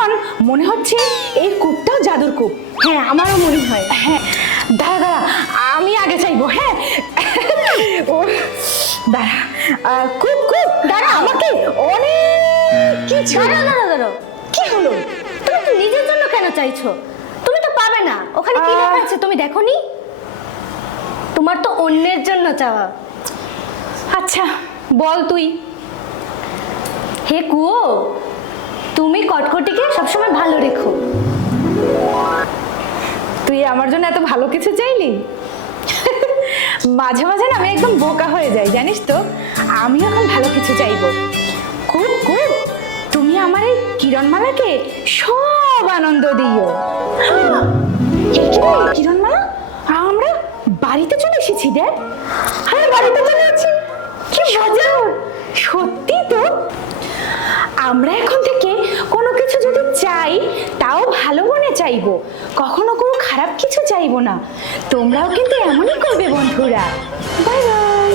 এখন মনে হচ্ছে এই কূপটাও জাদুর কূপ। হ্যাঁ আমারও মনে হয়। হ্যাঁ দাঁড়া দাঁড়া, আমি আগে চাইবো। হ্যাঁ ও দাঁড়া, কূপ কূপ দাঁড়া, আমাকে অনেক কিছু। দাঁড়াও দাঁড়াও দাঁড়াও, কি হলো? তুমি তো নিজের জন্য কেন চাইছো? তুমি তো পাবে না। ওখানে কি লেখা আছে তুমি দেখোনি? তোমার তো অন্যের জন্য চাওয়া। আচ্ছা বল তুই। হে কুয়ো, তুমি কটকটিকে সবসময় ভালো রেখো। তুই আমার জন্য এত ভালো কিছু চাইলি? মাঝে মাঝে না আমি একদম বোকা হয়ে যাই, জানিস তো। আমি এখন ভালো কিছু চাইবো। খুব খুব তুমি আমার এই কিরণমালাকে সব আনন্দ দিও। কিরণমালা, আমরা বাড়িতে চলে এসেছি। দেখ, হ্যাঁ বাড়িতে চলে যাচ্ছি। কি মজা! সত্যি তো। আমরা এখন থেকে কোনো কিছু যদি চাই তাও ভালো মনে চাইবো, কখনো কোনো খারাপ কিছু চাইবো না। তোমরাও কিন্তু এমনই করবে বন্ধুরা। Bye bye.